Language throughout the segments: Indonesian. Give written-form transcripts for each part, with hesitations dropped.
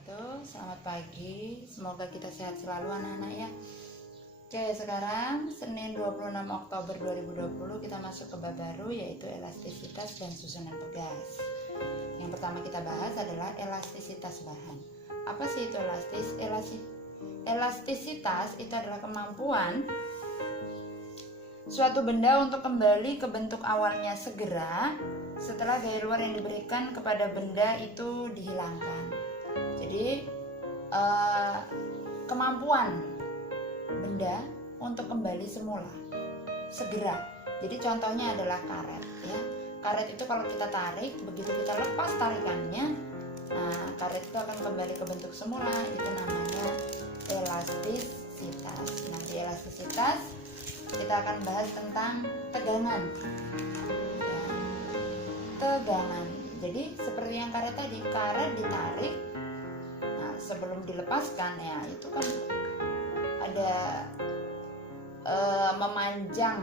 wabarakatuh. Selamat pagi, semoga kita sehat selalu anak-anak ya. Oke, sekarang Senin 26 Oktober 2020 kita masuk ke bab baru, yaitu elastisitas dan susunan pegas. Yang pertama kita bahas adalah elastisitas bahan. Apa sih itu elastisitas itu adalah kemampuan suatu benda untuk kembali ke bentuk awalnya segera setelah gaya luar yang diberikan kepada benda itu dihilangkan. Jadi kemampuan benda untuk kembali semula segera. Jadi contohnya adalah karet ya. Karet itu kalau kita tarik, begitu kita lepas tarikannya, nah karet itu akan kembali ke bentuk semula. Itu namanya elastisitas. Nah, di elastisitas kita akan bahas tentang tegangan ya. Tegangan, jadi seperti yang karet tadi, karet ditarik, nah sebelum dilepaskan ya itu kan ada memanjang.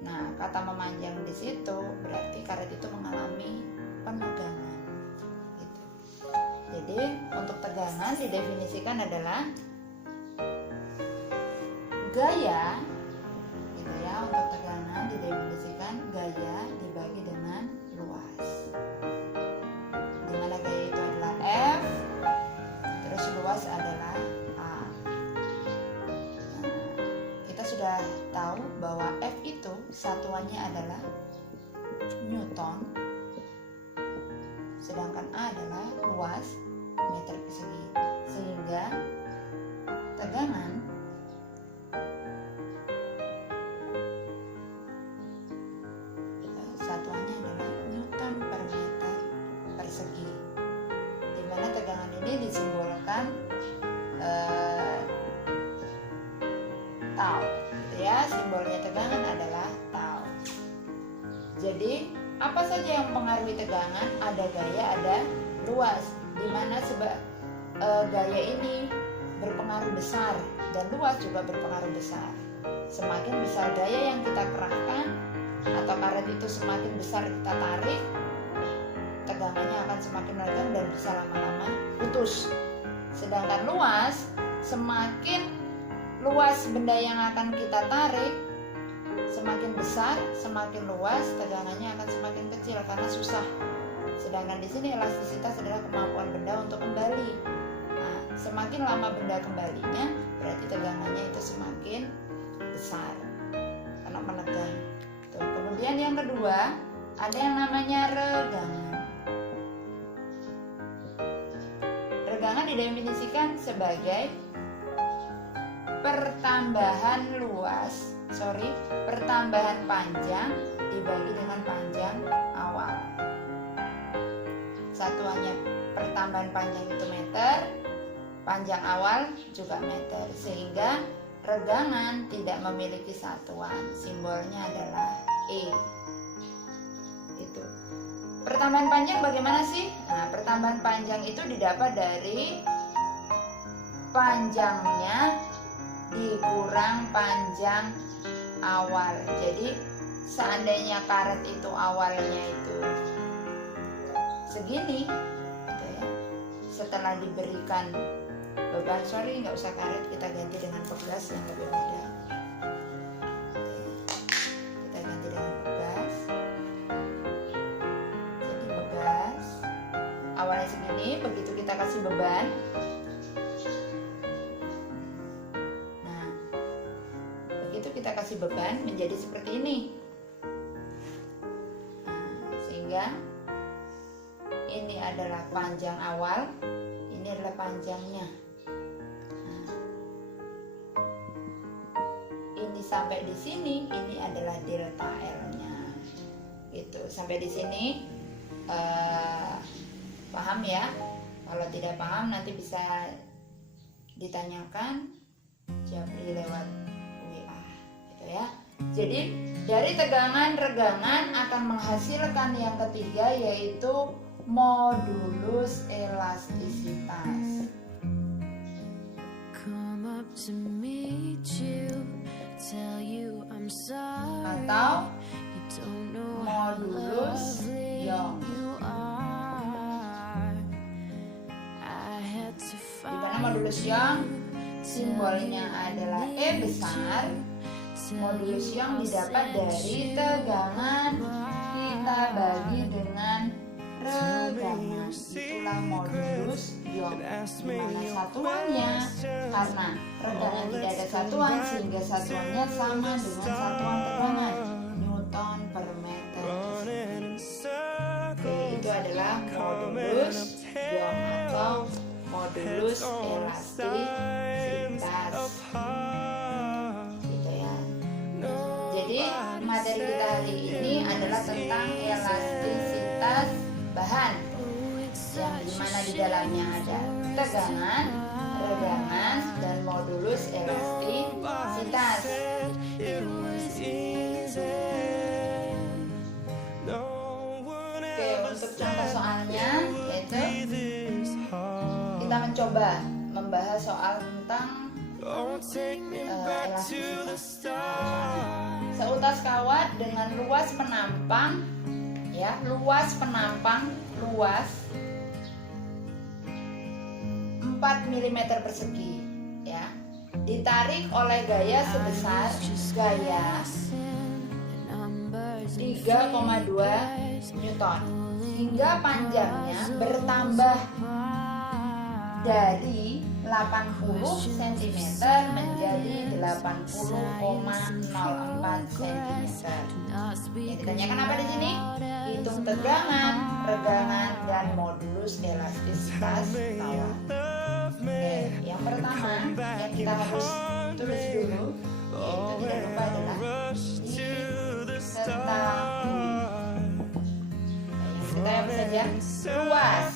Nah kata memanjang di situ berarti karet itu mengalami penegangan gitu. Jadi untuk tegangan didefinisikan adalah gaya. Untuk tegangan didefinisikan gaya dibagi dengan luas, dimana gaya itu adalah F, terus luas adalah A. Nah, kita sudah tahu bahwa F itu satuannya adalah Newton, sedangkan A adalah luas meter persegi, sehingga tegangan satuannya adalah Newton per meter persegi, di mana tegangan ini disimbolkan tau, gitu ya. Simbolnya tegangan adalah tau. Jadi apa saja yang mempengaruhi tegangan? Ada gaya, ada luas, di mana gaya ini berpengaruh besar dan luas juga berpengaruh besar. Semakin besar gaya yang kita kerahkan atau karet itu semakin besar kita tarik, tegangannya akan semakin menegang dan bisa lama-lama putus. Sedangkan luas, semakin luas benda yang akan kita tarik, semakin besar, semakin luas, tegangannya akan semakin kecil karena susah. Sedangkan di sini elastisitas adalah kemampuan benda untuk kembali. Nah, semakin lama benda kembalinya, berarti tegangannya itu semakin besar karena menegang. Kemudian yang kedua, ada yang namanya regangan. Regangan didefinisikan sebagai pertambahan panjang dibagi dengan panjang awal. Satuannya pertambahan panjang itu meter, panjang awal juga meter, sehingga regangan tidak memiliki satuan. Simbolnya adalah E. Itu. Pertambahan panjang bagaimana sih? Nah, pertambahan panjang itu didapat dari panjangnya dikurang panjang awal. Jadi seandainya karet itu awalnya itu segini, gitu ya. Setelah diberikan beban, nggak usah karet, kita ganti dengan pegas yang lebih mudah. Kita ganti dengan pegas. Jadi pegas awalnya segini, begitu kita kasih beban, nah begitu kita kasih beban menjadi seperti ini. Nah, sehingga ini adalah panjang awal, ini adalah panjangnya. Sampai di sini ini adalah delta L-nya. Gitu. Sampai di sini paham ya? Kalau tidak paham nanti bisa ditanyakan, japri lewat WA, gitu ya. Jadi dari tegangan regangan akan menghasilkan yang ketiga, yaitu modulus elastisitas. Come up to meet you. Tell you I'm sorry, atau modulus Young. I had to modulus Young simbolnya adalah E besar. Modulus Young didapat dari tegangan kita bagi dengan regangan, itulah modulus Young. Dimana satuannya, karena regangan tidak ada satuan sehingga satuannya sama dengan satuan tegangan, Newton per meter. Oke, itu adalah modulus Young atau modulus elastisitas. Gitu ya. Jadi materi kita hari ini adalah tentang elastisitas bahan, yang dimana di dalamnya ada tegangan, regangan, dan modulus elastisitas. Oke, untuk contoh soalnya yaitu kita mencoba membahas soal tentang elastisitas. Seutas kawat dengan luas penampang, ya, luas 4 mm persegi, ya, ditarik oleh gaya sebesar gaya 3,2 Newton hingga panjangnya bertambah dari 80 cm menjadi 80,04 cm. Yang ditanyakan apa di sini? Hitung tegangan, regangan, dan modulus elastisitas kawat. Oke, yang pertama yang kita harus tulis dulu, yaitu tidak lupa adalah diketahui. Kita yang saja luas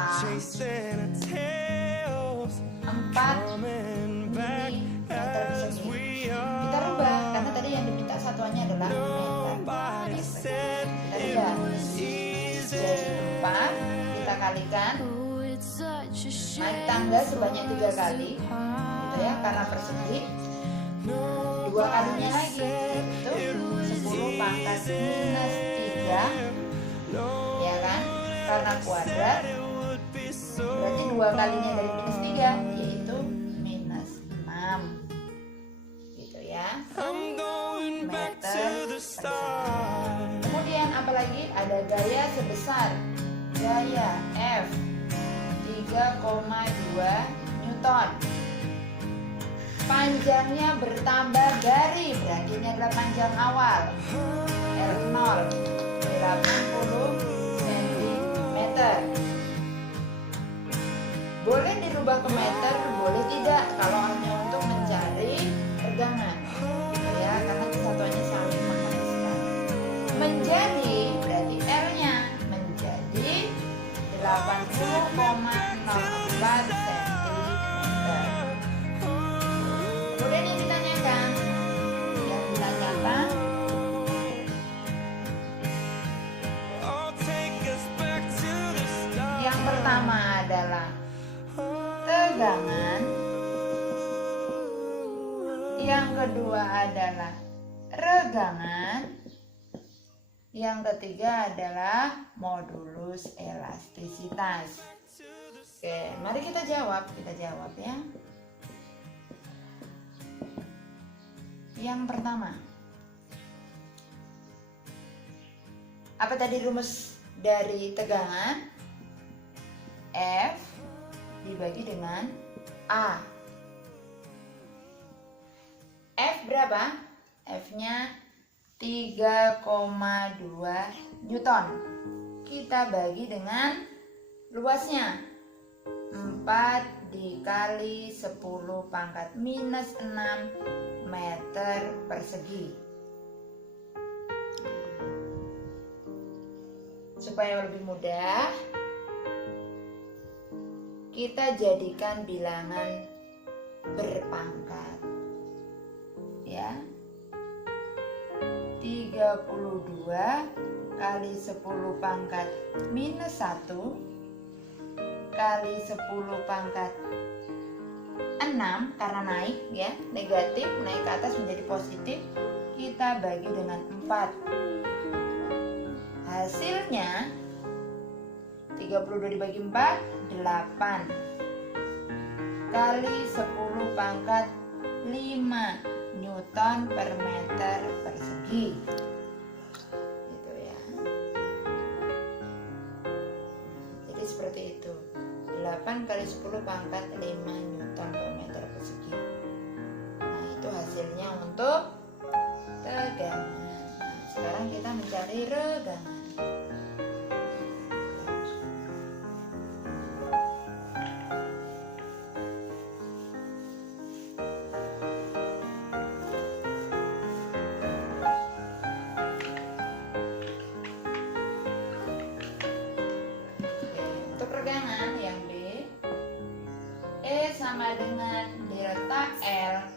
A 4 mm persegi. Kita rubah karena tadi yang diminta satuannya adalah meter. Kita rubah jadi 4, kita kalikan naik tangga sebanyak 3 kali, gitu ya, karena persegi. 2 kalinya lagi itu 10 pangkat minus 3, ya kan, karena kuadrat berarti 2 kalinya dari minus 3 yaitu minus 6, gitu ya, meter persegi. Kemudian apalagi ada gaya sebesar gaya F 3,2 Newton. Panjangnya bertambah dari, berarti ini adalah panjang awal R0 80 cm. Boleh dirubah ke meter, boleh tidak kalau hanya untuk mencari regangan, gitu ya, karena kesatuannya saling menghabiskan. Menjadi, berarti R-nya menjadi 80,04 cm. Kemudian yang ditanyakan, yang pertama adalah tegangan, yang kedua adalah regangan, yang ketiga adalah modulus elastisitas. Oke, mari kita jawab ya. Yang pertama, apa tadi rumus dari tegangan? F dibagi dengan A. F berapa? F-nya 3,2 Newton. Kita bagi dengan luasnya 4 dikali 10 pangkat minus 6 meter persegi. Supaya lebih mudah, kita jadikan bilangan berpangkat, ya. 32 kali 10 pangkat minus 1 kali 10 pangkat 6, karena naik, ya, negatif naik ke atas menjadi positif, kita bagi dengan 4. Hasilnya 32 dibagi 4, 8. kali 10 pangkat 5 Newton per meter persegi. Gitu ya. Jadi seperti itu. 8 kali 10 pangkat 5 Newton per meter persegi. Nah, itu hasilnya untuk tegangan. Nah, sekarang kita mencari regangan. Regangan yang B, E sama dengan delta L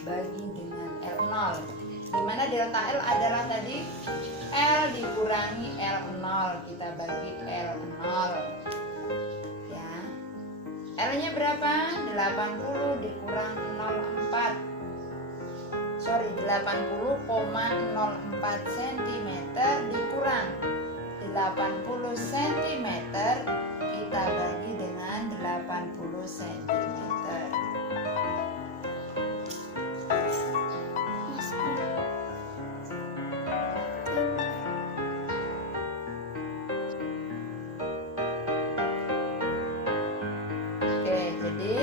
bagi dengan L0, dimana delta L adalah tadi L dikurangi L0, kita bagi L0 ya. L nya berapa? 80 dikurang 80,04 cm dikurang 80 cm, kita bagi dengan 80 cm. Oke, jadi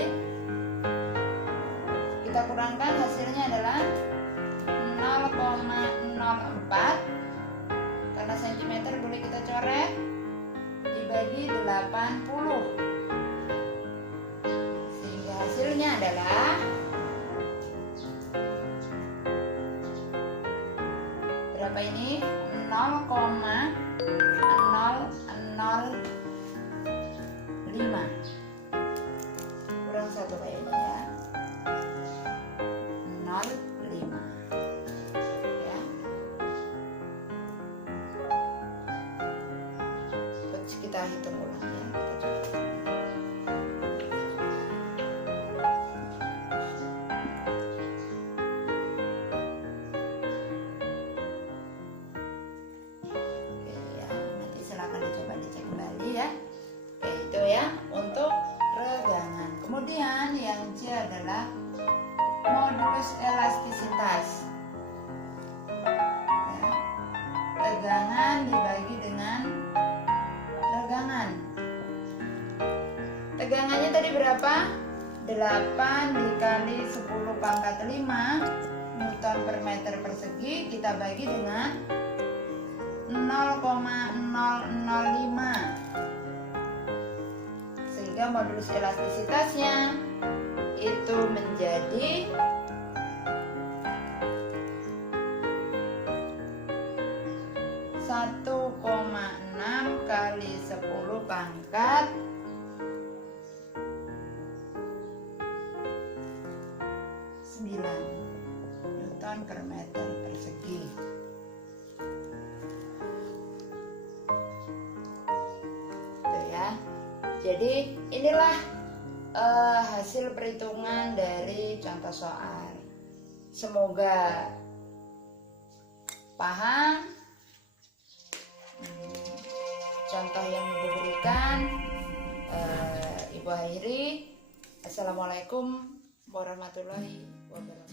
kita kurangkan, hasilnya adalah 0,04, karena cm boleh kita coret, dibagi 80, sehingga hasilnya adalah berapa ini? 0,005 kurang 1 kayaknya ya, 0,5 ya. Terus kita hitung ulang ya, kita coba. Oke ya, nanti silakan dicoba dicek kembali ya. Oke, itu ya untuk regangan. Kemudian yang C adalah modulus elastisitas ya. Tegangan dibagi dengan regangan. Tegangannya tadi berapa? 8 dikali 10 pangkat 5 Newton per meter persegi, kita bagi dengan 0,005, sehingga modulus elastisitasnya itu menjadi 1,6 kali 10 pangkat 9 Newton per meter persegi. Itu ya. Jadi inilah hasil perhitungan dari contoh soal. Semoga paham contoh yang diberikan Ibu Hairi. Assalamualaikum warahmatullahi wabarakatuh.